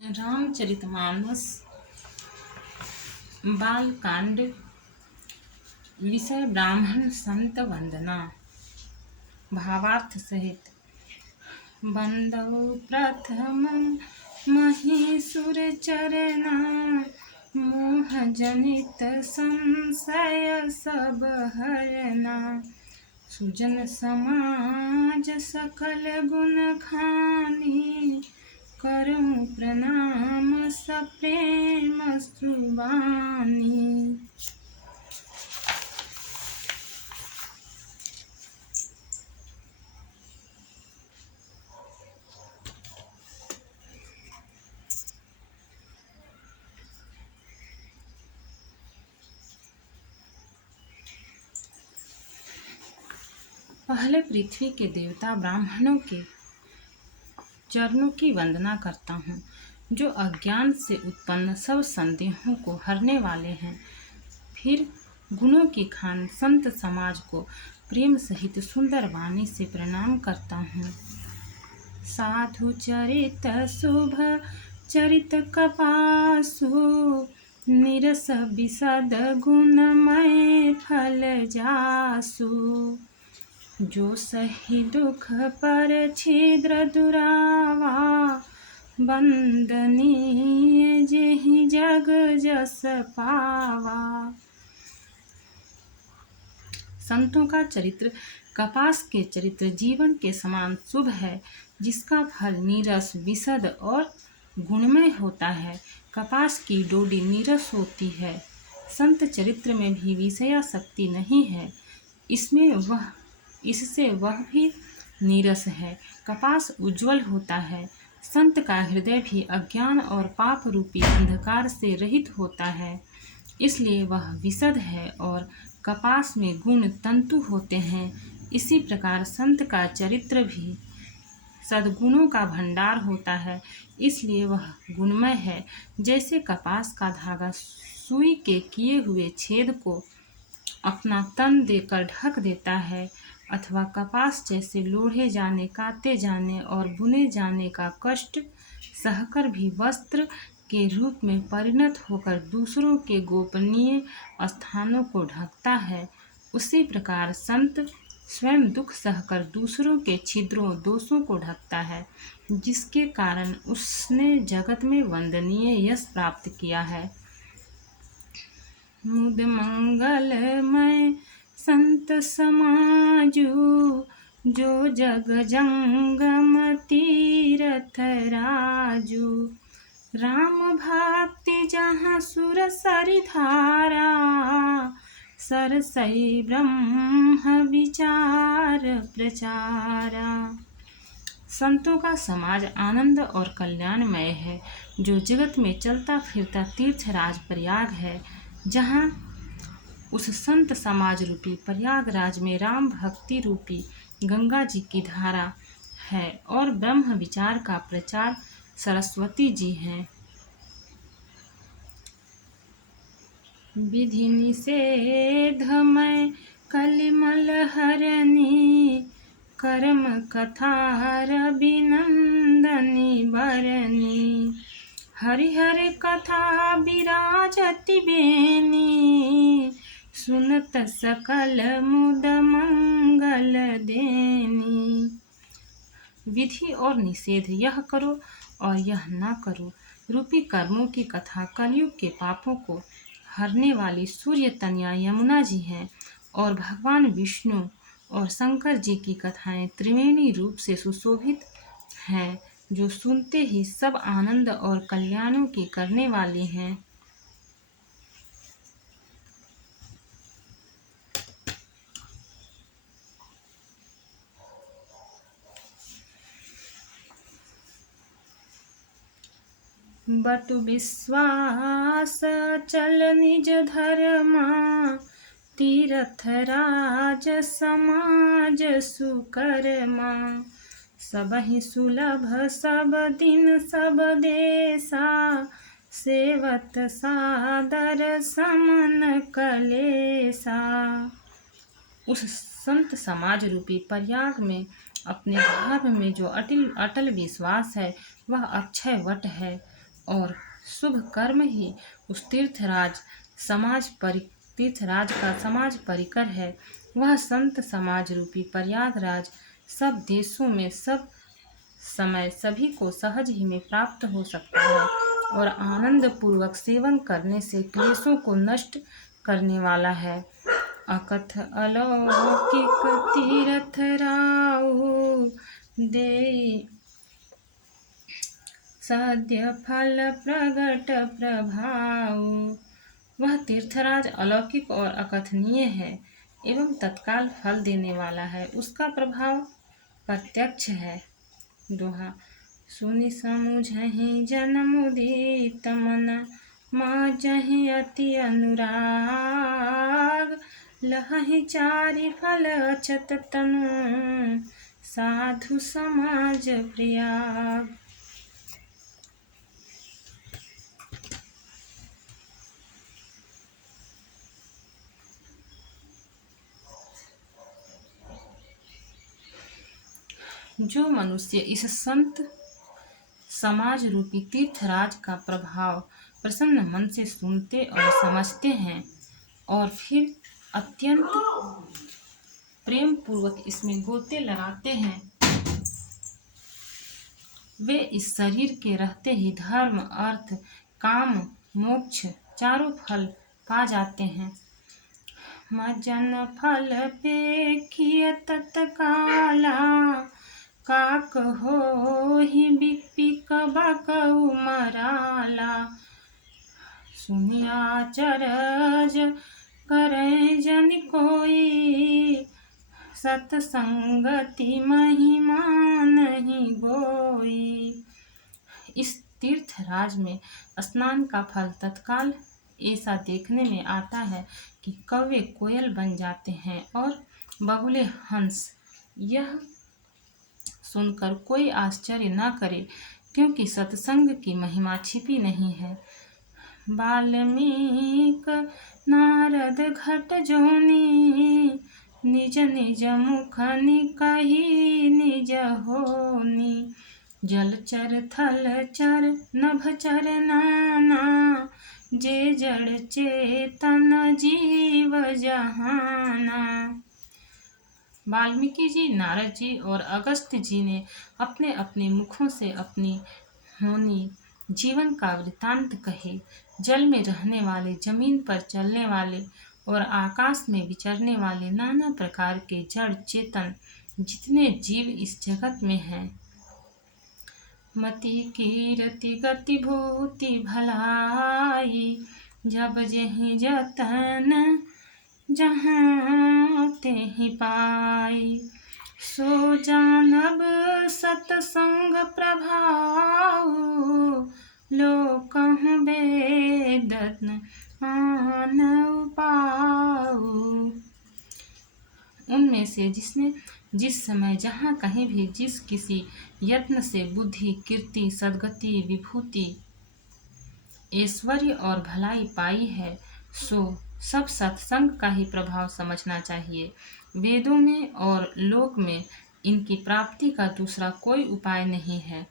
रामचरितमानस बालकांड। विषय ब्राह्मण संत वंदना। भावार्थ सहित। बंदौ प्रथमं महीसुर चरना, मोह जनित संशय सब हरना। सुजन समाज सकल गुण खानी, करऊं प्रणाम सप्रेम सुबानी। पहले पृथ्वी के देवता ब्राह्मणों के चरणों की वंदना करता हूँ, जो अज्ञान से उत्पन्न सब संदेहों को हरने वाले हैं। फिर गुणों की खान संत समाज को प्रेम सहित सुंदर वाणी से प्रणाम करता हूँ। साधु चरित शुभ चरित कपासु, निरस विशद गुणमय फल जासु। जो सही दुख पर छिद्र दुरावा, वंदनीय जेहि जग जस पावा। संतों का चरित्र कपास के चरित्र जीवन के समान शुभ है, जिसका फल नीरस विशद और गुणमय होता है। कपास की डोडी नीरस होती है। संत चरित्र में भी विषयासक्ति नहीं है, इससे वह भी नीरस है। कपास उज्जवल होता है। संत का हृदय भी अज्ञान और पाप रूपी अंधकार से रहित होता है, इसलिए वह विशद है और कपास में गुण तंतु होते हैं। इसी प्रकार संत का चरित्र भी सद्गुणों का भंडार होता है, इसलिए वह गुणमय है। जैसे कपास का धागा सुई के किए हुए छेद को अपना तन देकर ढक देता है, अथवा कपास जैसे लोढ़े जाने, काते जाने और बुने जाने का कष्ट सहकर भी वस्त्र के रूप में परिणत होकर दूसरों के गोपनीय स्थानों को ढकता है, उसी प्रकार संत स्वयं दुख सहकर दूसरों के छिद्रों दोषों को ढकता है, जिसके कारण उसने जगत में वंदनीय यश प्राप्त किया है। मुद मंगलमय संत समाजु, जो जग जंगम तीरथ राजू। राम भक्ति जहाँ सुर सरि धारा, सरसई ब्रह्म विचार प्रचारा। संतों का समाज आनंद और कल्याणमय है, जो जगत में चलता फिरता तीर्थराज प्रयाग है। जहाँ उस संत समाज रूपी प्रयागराज में राम भक्ति रूपी गंगा जी की धारा है और ब्रह्म विचार का प्रचार सरस्वती जी हैं। विधि निषेधमय कलिमल हरनी, कर्म कथा रविनंदनी बरनी। हरिहर कथा विराजति बेनी, सुनत सकल मुद मंगल देनी। विधि और निषेध, यह करो और यह ना करो रूपी कर्मों की कथा कलयुग के पापों को हरने वाली सूर्य तनया यमुना जी हैं, और भगवान विष्णु और शंकर जी की कथाएं त्रिवेणी रूप से सुशोभित हैं, जो सुनते ही सब आनंद और कल्याणों की करने वाली हैं। बटु विश्वास चल निज धर्मा, तीरथ राज समाज सुकर्मा। सबहि सुलभ सब दिन सब देशा, सेवत सादर समन कलेसा। उस संत समाज रूपी प्रयाग में अपने धर्म में जो अटल विश्वास है, वह अक्षय वट है। और शुभ कर्म ही उस तीर्थराज का समाज परिकर है। वह संत समाज रूपी प्रयागराज सब देशों में सब समय सभी को सहज ही में प्राप्त हो सकता है और आनंद पूर्वक सेवन करने से क्लेशों को नष्ट करने वाला है। अकथ अलौकिक तीरथ राउ दे सद्य फल प्रगट प्रभाव। वह तीर्थराज अलौकिक और अकथनीय है एवं तत्काल फल देने वाला है। उसका प्रभाव प्रत्यक्ष है। दोहा। सुनि समुझहि जन मुदित मन, माजहि अति अनुराग। लहहि चारि फल अछत तनु, साधु समाज प्रयाग। जो मनुष्य इस संत समाज रूपी तीर्थराज का प्रभाव प्रसन्न मन से सुनते और समझते हैं और फिर अत्यंत प्रेम पूर्वक इसमें गोते लगाते हैं, वे इस शरीर के रहते ही धर्म, अर्थ, काम, मोक्ष चारों फल पा जाते हैं। मजन फल पेखिय तत्काला, काक हो ही बिपिक बकउ मराला। सुनिया चरज करे जन कोई, सतसंगति महिमा नहीं गोई। इस तीर्थराज में स्नान का फल तत्काल ऐसा देखने में आता है कि कौवे कोयल बन जाते हैं और बगुले हंस। यह सुनकर कोई आश्चर्य न करे, क्योंकि सत्संग की महिमा छिपी नहीं है। वाल्मीक नारद घट जोनी, निज निज मुख निकहि निज होनी। जलचर थलचर नभचर नाना, जे जड़ चेतन जीव जहाना। वाल्मीकि जी, नारद जी और अगस्त्य जी ने अपने अपने मुखों से अपनी होनी जीवन का वृतांत कहे। जल में रहने वाले, जमीन पर चलने वाले और आकाश में विचरने वाले नाना प्रकार के जड़ चेतन जितने जीव इस जगत में हैं, मति कीरति गति भूति भलाई। जब जेहि जतन जहाँ तेहि पाई, सो जानब सतसंग प्रभाव। लोकहु वेदन आन पाऊ। उनमें से जिसने जिस समय जहाँ कहीं भी जिस किसी यत्न से बुद्धि, कीर्ति, सद्गति, विभूति, ऐश्वर्य और भलाई पाई है, सो सब सत्संग का ही प्रभाव समझना चाहिए। वेदों में और लोक में इनकी प्राप्ति का दूसरा कोई उपाय नहीं है।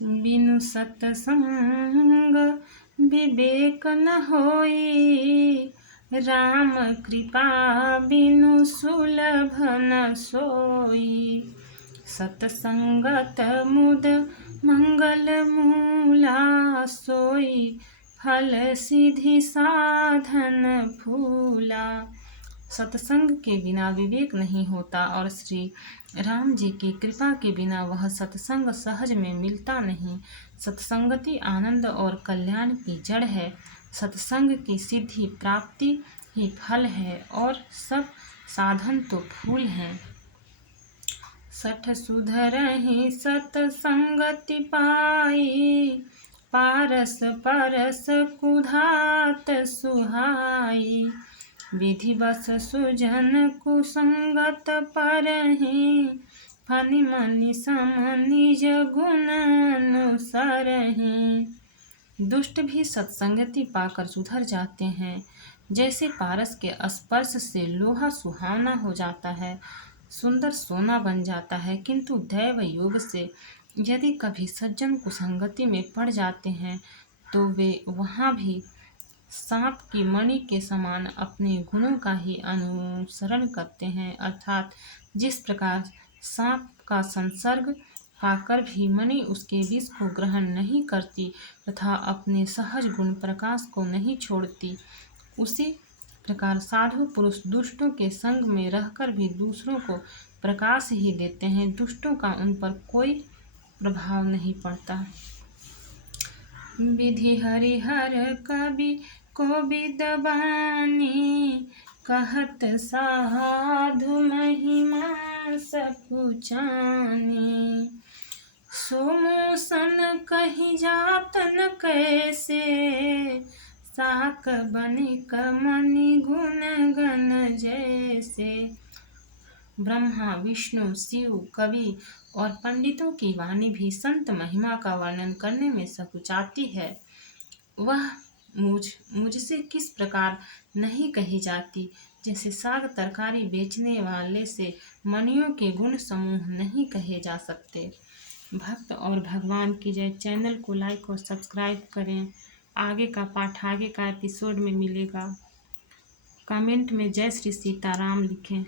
बिनु सत्संग विवेक न होई, राम कृपा बिनु सुलभ न सोई। सतसंगत मुद मंगल मूला, सोई फल सिद्धि साधन फूला। सत्संग के बिना विवेक नहीं होता और श्री राम जी की कृपा के बिना वह सत्संग सहज में मिलता नहीं। सत्संगति आनंद और कल्याण की जड़ है। सत्संग की सिद्धि प्राप्ति ही फल है और सब साधन तो फूल हैं। सठ सुधरहि सतसंगति पाई, पारस परस कुधात सुहाई। विधि बस सुजन कुसंगत परहि, फनि मनि सम निज गुण अनुसरहि। दुष्ट भी सत्संगति पाकर सुधर जाते हैं। जैसे पारस के स्पर्श से लोहा सुहावना हो जाता है, सुंदर सोना बन जाता है, किंतु दैव योग से यदि कभी सज्जन कुसंगति में पड़ जाते हैं तो वे वहाँ भी सांप की मणि के समान अपने गुणों का ही अनुसरण करते हैं। अर्थात जिस प्रकार सांप का संसर्ग पाकर भी मणि उसके विष को ग्रहण नहीं करती तथा अपने सहज गुण प्रकाश को नहीं छोड़ती, उसी प्रकार साधु पुरुष दुष्टों के संग में रहकर भी दूसरों को प्रकाश ही देते हैं। दुष्टों का उन पर कोई प्रभाव नहीं पड़ता। विधि हरिहर कवि को विदबानी, कहत साधु महिमा सकुचानी। सोमोसन कही जातन कैसे, साक बनिक मणि गुण गण जैसे। ब्रह्मा विष्णु शिव कवि और पंडितों की वाणी भी संत महिमा का वर्णन करने में सकुचाती है। वह मुझसे किस प्रकार नहीं कही जाती, जैसे साग तरकारी बेचने वाले से मणियों के गुण समूह नहीं कहे जा सकते। भक्त और भगवान की जय। चैनल को लाइक और सब्सक्राइब करें। आगे का पाठ आगे का एपिसोड में मिलेगा। कमेंट में जय श्री सीताराम लिखें।